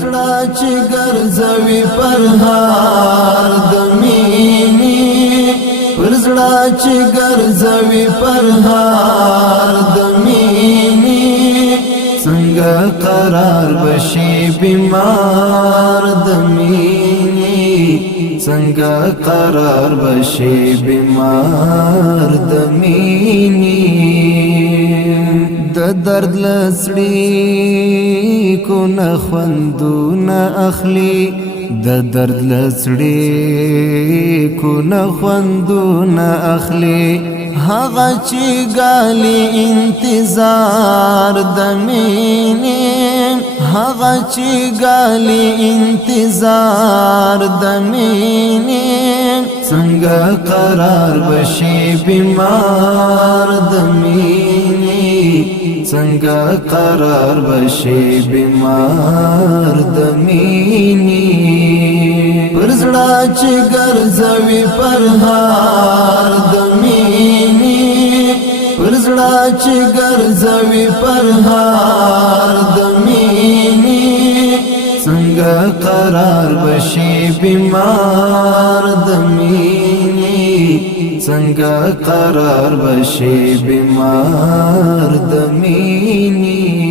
پرزړه چې ګرځوي پرهار د مینې پرزړه چې ګرځوي پرهار د مینې څنګه قرار بشي بیمار د مینې څنګه قرار بشي بیمار د مینې د درد لسړي کو نه خوندونه اخلي د درد لسړي کو نه خوندونه اخلي هغه چې ګالي انتظار د مینې هغه چې ګالي انتظار د مینې څنګه قرار بشي بیمار د مینې څنګه قرار بشي بیمار د مینې پرزړه چې ګرځوي پرهار د مینې پرزړه چې ګرځوي پرهار د مینې څنګه قرار بشي بیمار د مینې څنګه قرار بشي بیمار د مینې